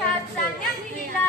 इतिहास लिहिला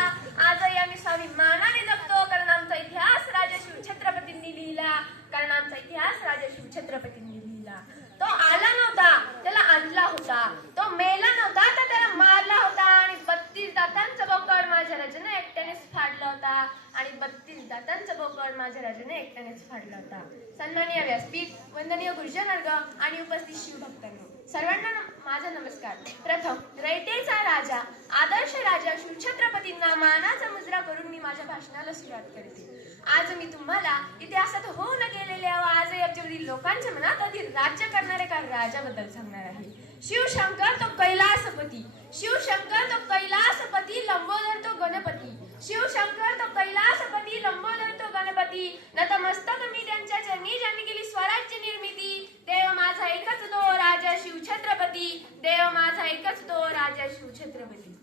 आजही आम्ही स्वाभिमानाने जगतो कारण आमचा इतिहास राजा शिव छत्रपतींनी लिहिला. कारण आमचा इतिहास राजा शिव छत्रपतींनी लिहिला. तो आला नव्हता त्याला आणला होता. तो मेला नव्हता तर त्याला मारला होता. आणि बत्तीस दातांचा बोकड माझ्या राजाने एकट्यानेच फाडला होता. आणि बत्तीस दातांचा बोकड माझ्या राजाने एकट्यानेच फाडला होता. सन्माननीय व्यासपीठ वंदनीय गुरुजनवर्ग आणि उपस्थित शिवभक्तांना. सर्वांना माझा नमस्कार. प्रथम रयतेचा राजा आदर्श राजा शिवछत्रपतींना मानाचा मुजरा करून मी माझ्या भाषणाला सुरुवात करते. आज मी तुम्हाला इतिहासात होऊन गेलेल्या व आजही अब्जावधी लोकांच्या मनात अधिक राज्य करणाऱ्या एका राजाबद्दल सांगणार आहे. शिवशंकर तो कैलासपती. शिवशंकर तो कैलासपती लंबोदर तो गणपती. शिवशंकर तो कैलासपती लंबोदर तो गणपती. नतमस्तक मी त्यांच्या चरणी ज्यांनी केली स्वराज्य निर्मिती देव माझा एकच दो राजा शिवछत्रपती देव माझा एकच दो राजा शिवछत्रपती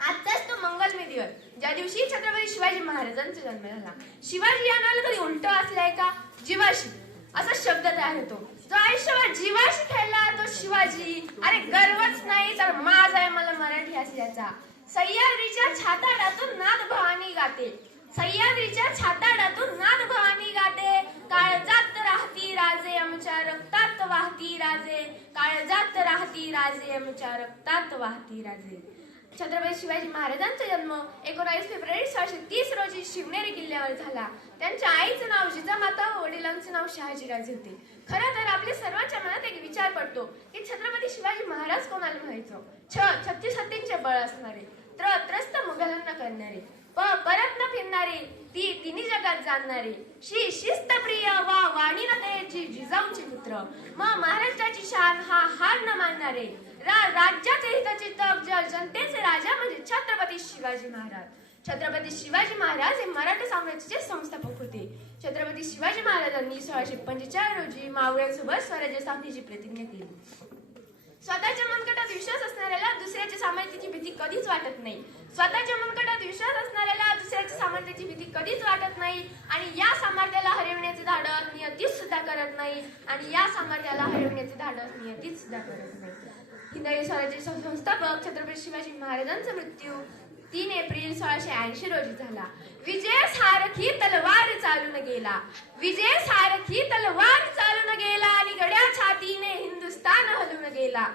आजचाच तो मंगलमय दिवस ज्या दिवशी छत्रपती शिवाजी महाराजांचा जन्म झाला. शिवाजी या नावाला कधी उलट असलाय का? जीवाशी. असा शब्द तयार होतो. जो आयुष्यभर जीवाशी खेळला तो शिवाजी. अरे गर्वच नाही तर माज आहे मला मराठी असल्याचा. सह्याद्रीच्या छाताडातून नाद भवानी गाते. सह्याद्रीच्या छाताडातून नाद भवानी गाते. काळजात राहती राजे आमच्या रक्तात वाहती राजे. काळजात राहती राजे आमच्या रक्तात वाहती राजे. छत्रपती शिवाजी महाराजांचा जन्म एकोणावीस फेब्रुवारी सोळाशे तीस रोजी शिवनेरी किल्ल्यावर झाला. त्यांच्या आईचं नाव जिजामाता व वडिलांचं नाव शहाजीराजे होते. खरं तर आपल्या सर्वांच्या मनात एक विचार पडतो की छत्रपती शिवाजी महाराज कोणाला म्हणायचं? छ छत्तीस हत्तींचे बळ असणारे त्र त्रस्त मुघलांना करणारे. परत न फिरणारे ती तिन्ही जगात जाणणारी शी शिस्तप्रिय वा वाणी न जी पुत्र. मग महाराष्ट्राची शान हा हार न मानणारे रा राज्याचे हिताचे तप जर जनतेचे राजा म्हणजे छत्रपती शिवाजी महाराज. छत्रपती शिवाजी महाराज हे मराठा साम्राज्याचे संस्थापक होते. छत्रपती शिवाजी महाराजांनी सोळाशे पंचेचाळीस रोजी मावळ्यांसोबत स्वराज्य स्थापनेची प्रतिज्ञा केली. स्वतःच्या विश्वास असणाऱ्याला दुसऱ्याच्या सामर्थ्याची भीती कधीच वाटत नाही. स्वतःच्या मनगटात विश्वास असणाऱ्याला दुसऱ्याच्या सामर्थ्याची भीती कधीच वाटत नाही. आणि या सामर्थ्याला हरवण्याचे धाडस नियतीच सुद्धा करत नाही. आणि या सामर्थ्याला हरवण्याचे धाडस नियतीच सुद्धा करत नाही. हिंदवी स्वराज्य संस्थापक छत्रपती शिवाजी महाराजांचा मृत्यू तीन एप्रिल सोळाशे ऐंशी रोजी झाला. विजय सारखी तलवार चालून गेला. विजय सारखी तलवार चालून गेला आणि गड्या छातीने हिंदुस्तान हलून गेला.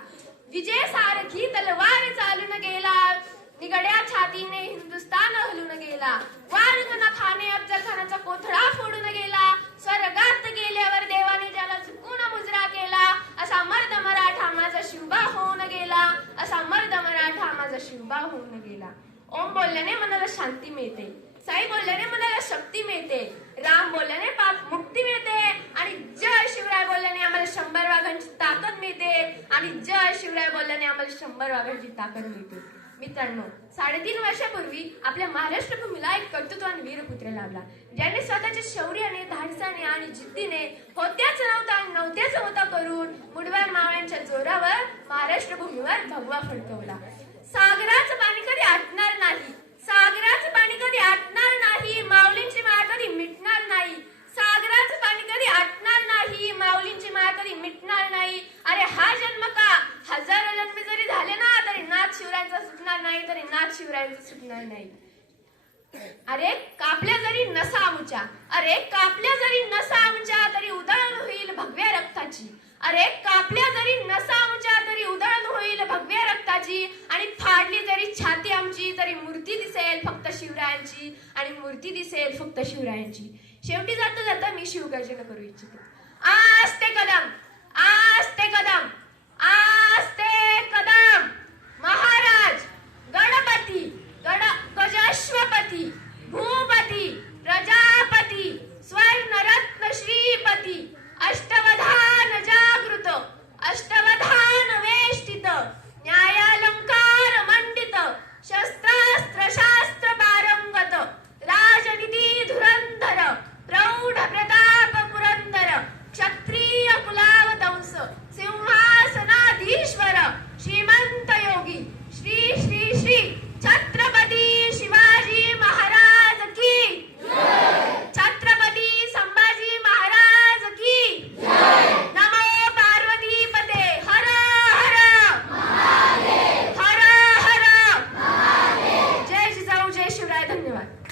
विजय सारखी तलवार चालून गेला. निगड्या छातीने हिंदुस्तान हलून गेला. वारंगना खाने अफजल खानाचा कोथळा फोडून गेला. स्वर्गात गेल्यावर देवाने ज्याला चुकून मुजरा केला. असा मर्द मराठा माझा शिवबा होऊन गेला. असा मर्द मराठा माझा शिवबा होऊन गेला. ओम बोलल्याने मनाला शांती मिळते. साई बोलल्याने मनाला शक्ती मिळते. राम बोलल्याने पाप मुक्ती मिळते. आणि जय शिवराय बोलल्याने आम्हाला शंभर वाघांची ताकद आणि जय शिवराय बोलल्याने आम्हाला शंभर वाघांची ताकद मिळते मित्रांनो साडेतीन वर्षापूर्वी आपल्या महाराष्ट्र भूमीला एक आणि वीरपुत्र लाभला. ज्याने स्वतःच्या शौर्याने धाडसाने आणि जिद्दीने होत्याच नव्हता नव्हत्याच होता करून मुडव्या मावळ्यांच्या जोरावर महाराष्ट्र भूमीवर भगवा फडकवला. सागराचं पाणी कधी आटणार नाही. सागराचं पाणी कधी आटणार नाही. माऊलींची माया कधी मिटणार नाही. सागराचं पाणी कधी आटणार नाही. माऊलींची माया कधी मिटणार नाही. अरे हा जन्म का हजारो जन्मी जरी झाले ना तरी नाथ शिवरायांचा सुटणार नाही तरी नाथ शिवरायांचा सुटणार नाही. अरे कापल्या जरी नसा आमच्या अरे कापल्या जरी नसा आमच्या तरी उधळण होईल भगव्या रक्ताची. अरे कापल्या जरी नसा आमच्या तरी उधळण होईल भगव्या रक्ताची. आणि फाडली जरी छाती आमची तरी मूर्ती दिसेल फक्त शिवरायांची. आणि मूर्ती दिसेल फक्त शिवरायांची. शेवटी जाता जाता मी शिवगर्जना करू इच्छिते. आज ते कदम. Ready?